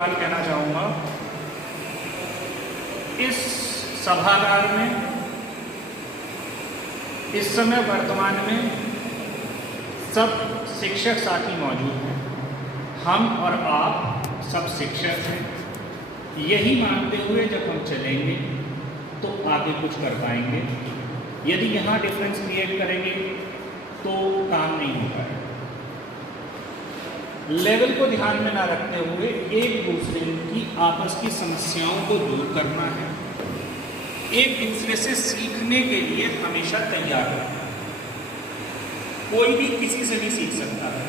कहना चाहूँगा, इस सभागार में इस समय वर्तमान में सब शिक्षक साथी मौजूद हैं। हम और आप सब शिक्षक हैं। यही मानते हुए जब हम चलेंगे तो आगे कुछ कर पाएंगे। यदि यहाँ डिफरेंस क्रिएट करेंगे तो काम नहीं हो पाएगा। लेवल को ध्यान में ना रखते हुए एक दूसरे की आपस की समस्याओं को दूर करना है। एक दूसरे से सीखने के लिए हमेशा तैयार रहना है। कोई भी किसी से भी सीख सकता है।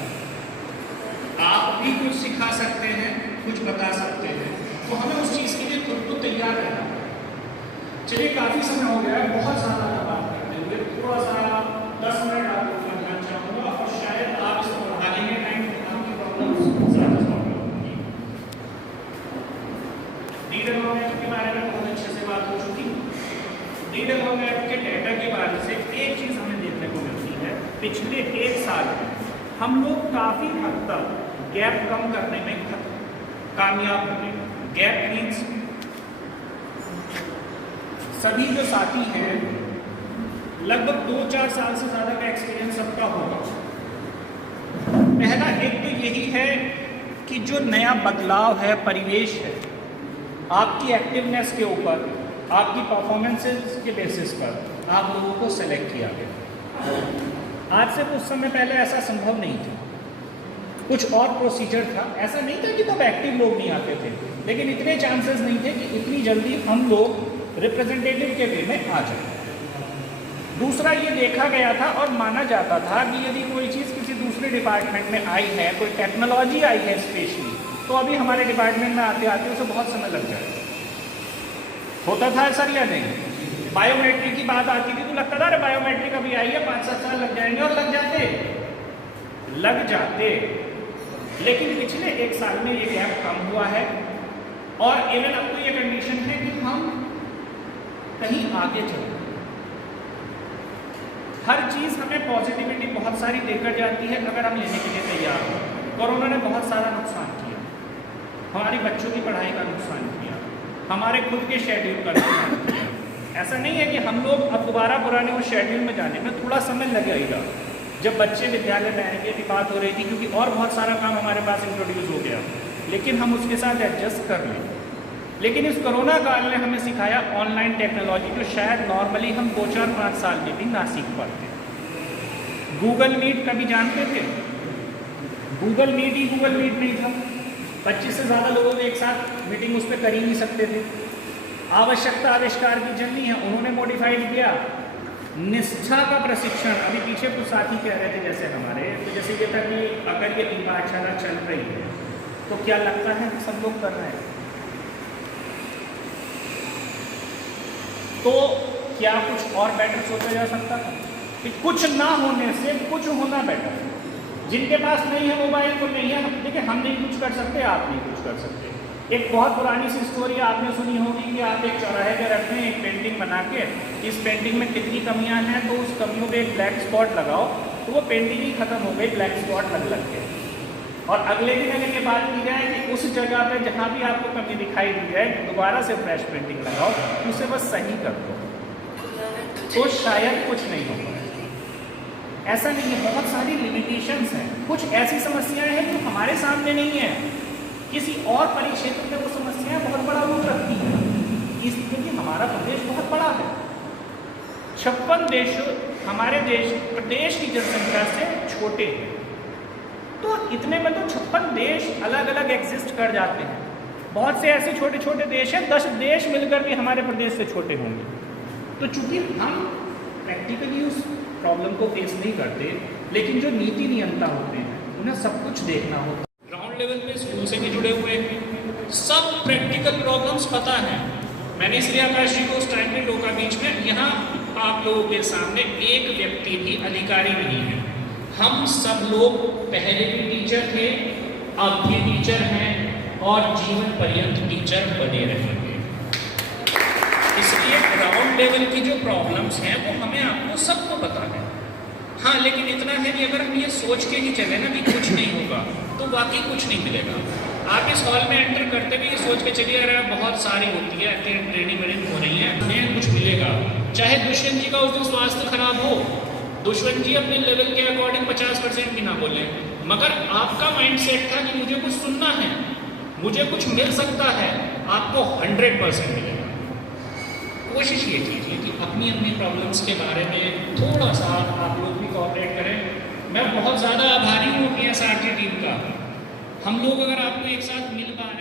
आप भी कुछ सिखा सकते हैं, कुछ बता सकते हैं, तो हमें उस चीज़ के लिए खुद को तैयार रहना है। चलिए, काफ़ी समय हो गया है, बहुत ज़्यादा बात करते हुए थोड़ा सा 10 मिनट आपको समझाना चाहूँगा और शायद आप इसको बढ़ा लेंगे टाइम। रीड-अलोंग के बारे में बहुत अच्छे से बात हो चुकी। रीड-अलोंग के डेटा के बारे से एक चीज़ हमें देखने को मिलती है, पिछले 1 साल में हम लोग काफ़ी हद तक गैप कम करने में कामयाब हुए। गैप मीन्स सभी जो साथी हैं लगभग 2-4 साल से ज़्यादा का एक्सपीरियंस सबका होगा। पहला एक तो यही है कि जो नया बदलाव है, परिवेश है, आपकी एक्टिवनेस के ऊपर, आपकी परफॉर्मेंसेस के बेसिस पर आप लोगों को सेलेक्ट किया गया। आज से कुछ समय पहले ऐसा संभव नहीं था। कुछ और प्रोसीजर था। ऐसा नहीं था कि तब एक्टिव लोग नहीं आते थे, लेकिन इतने चांसेस नहीं थे कि इतनी जल्दी हम लोग रिप्रेजेंटेटिव के वे में आ जाए। दूसरा ये देखा गया था और माना जाता था कि यदि कोई चीज़ किसी दूसरे डिपार्टमेंट में आई है, कोई टेक्नोलॉजी आई है स्पेशली, तो अभी हमारे डिपार्टमेंट में आते आते उसे बहुत समय लग जाएगा। होता था ऐसा या नहीं? बायोमेट्रिक की बात आती थी तो लगता था अरे बायोमेट्रिक अभी आई है, 5-7 साल लग जाएंगे, और लग जाते। लेकिन पिछले 1 साल में ये गैप कम हुआ है और इवन अब तो ये कंडीशन है कि हम कहीं आगे चल रहे हैं। हर चीज़ हमें पॉजिटिविटी बहुत सारी देकर जाती है अगर हम लेने के लिए तैयार हो। कोरोना ने बहुत सारा नुकसान किया, हमारी बच्चों की पढ़ाई का नुकसान किया, हमारे खुद के शेड्यूल का नुकसान किया। ऐसा नहीं है कि हम लोग अब दोबारा पुराने उस शेड्यूल में जाने में थोड़ा समय लगेगा। जब बच्चे विद्यालय में आएंगे की बात हो रही थी, क्योंकि और बहुत सारा काम हमारे पास इंट्रोड्यूस हो गया, लेकिन हम उसके साथ एडजस्ट कर लें। लेकिन इस कोरोना काल ने हमें सिखाया ऑनलाइन टेक्नोलॉजी, जो शायद नॉर्मली हम 2-4-5 साल में भी ना सीख पाते। गूगल मीट कभी जानते थे? गूगल मीट ही गूगल मीट नहीं था। 25 से ज़्यादा लोगों ने एक साथ मीटिंग उस पर कर ही नहीं सकते थे। आवश्यकता आविष्कार की जननी है, उन्होंने मॉडिफाइड किया। निष्ठा का प्रशिक्षण, अभी पीछे कुछ साथी कह रहे थे जैसे हमारे, तो जैसे ये था कि अगर ये पाठशाला चल रही है तो क्या लगता है कि सब लोग कर रहे हैं? तो क्या कुछ और बेटर सोचा जा सकता था कि कुछ ना होने से कुछ होना बेटर? जिनके पास नहीं है मोबाइल, को नहीं है, देखिए हम नहीं कुछ कर सकते, आप नहीं कुछ कर सकते। एक बहुत पुरानी सी स्टोरी आपने सुनी होगी कि आप एक चौराहे पर रखें एक पेंटिंग बना के, इस पेंटिंग में कितनी कमियां हैं तो उस कमियों पे एक ब्लैक स्पॉट लगाओ, तो वो पेंटिंग ही खत्म हो गई ब्लैक स्पॉट लग के। और अगले दिन अगर ये बात की जाए कि उस जगह पे जहाँ भी आपको कमी दिखाई दी जाए दोबारा से फ्रेश पेंटिंग लगाओ, उसे बस सही कर दो, तो शायद कुछ नहीं हो पाए। ऐसा नहीं है, बहुत सारी लिमिटेशंस हैं। कुछ ऐसी समस्याएं हैं जो हमारे सामने नहीं है, किसी और परिक्षेत्र में वो समस्याएं बहुत बड़ा रूप रखती हैं। इसलिए हमारा प्रदेश बहुत बड़ा है। 56 देश हमारे प्रदेश की जनसंख्या से छोटे हैं, तो इतने में तो 56 देश अलग अलग एग्जिस्ट कर जाते हैं। बहुत से ऐसे छोटे छोटे देश हैं, 10 देश मिलकर भी हमारे प्रदेश से छोटे होंगे। तो चूंकि हम प्रैक्टिकली उस प्रॉब्लम को फेस नहीं करते, लेकिन जो नीति नियंता होते हैं उन्हें सब कुछ देखना होता है। ग्राउंड लेवल पे स्कूल से भी जुड़े हुए हैं, सब प्रैक्टिकल प्रॉब्लम्स पता है। मैंने इसलिए आकाश जी को उस टाइम में टोका बीच में, यहाँ आप लोगों के सामने एक व्यक्ति भी अधिकारी नहीं है। हम सब लोग पहले भी टीचर थे, अब भी टीचर हैं और जीवन पर्यंत टीचर बने रहेंगे। इसलिए ग्राउंड लेवल की जो प्रॉब्लम्स हैं वो हमें आपको सबको पता है। हाँ, लेकिन इतना है कि अगर हम ये सोच के ही चले ना कि कुछ नहीं होगा, तो वाकई कुछ नहीं मिलेगा। आप इस हॉल में एंटर करते भी सोच के चलिए अरे बहुत सारी होती है, ट्रेनिंग वेनिंग हो रही है, उन्हें कुछ मिलेगा। चाहे दुष्यंत जी का उस दिन स्वास्थ्य खराब हो, दुष्यंत जी अपने लेवल के अकॉर्डिंग 50% भी ना बोले, मगर आपका माइंडसेट था कि मुझे कुछ सुनना है, मुझे कुछ मिल सकता है, आपको 100% मिलेगा। कोशिश ये कीजिए कि अपनी अपनी प्रॉब्लम्स के बारे में थोड़ा सा आप लोग भी कोऑपरेट करें। मैं बहुत ज़्यादा आभारी हूँ अपनी SRG टीम का। हम लोग अगर आपको एक साथ मिल पा रहे हैं